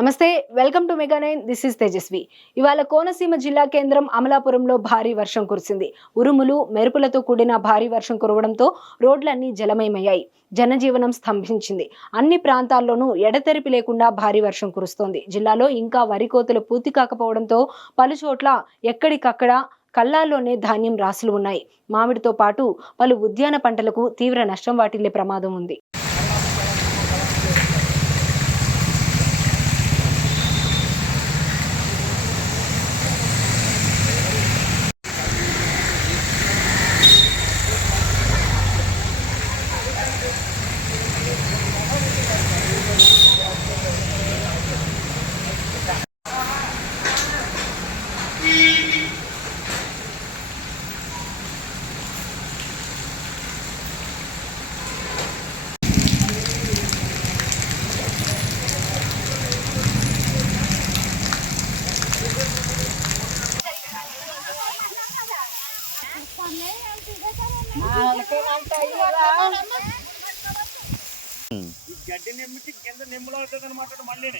నమస్తే, welcome to మెగా9. This is Tejaswi. ఇవాళ కోనసీమ జిల్లా కేంద్రం అమలాపురంలో భారీ వర్షం కురిసింది. ఉరుములు, మెరుపులతో కూడిన భారీ వర్షం కురవడంతో రోడ్లన్నీ జలమయమయ్యాయి. జనజీవనం స్తంభించింది. అన్ని ప్రాంతాల్లోనూ ఎడతెరిపి లేకుండా భారీ వర్షం కురుస్తోంది. జిల్లాలో ఇంకా వరి కోతలు పూర్తి కాకపోవడంతో పలుచోట్ల ఎక్కడికక్కడ కల్లాల్లోనే ధాన్యం రాసులు ఉన్నాయి. మామిడితో పాటు పలు ఉద్యాన పంటలకు తీవ్ర నష్టం వాటిల్లే ప్రమాదం ఉంది. గడ్డి నెమ్మికి కింద నెమ్ములు అవుతుంది అనమాట మళ్ళీ.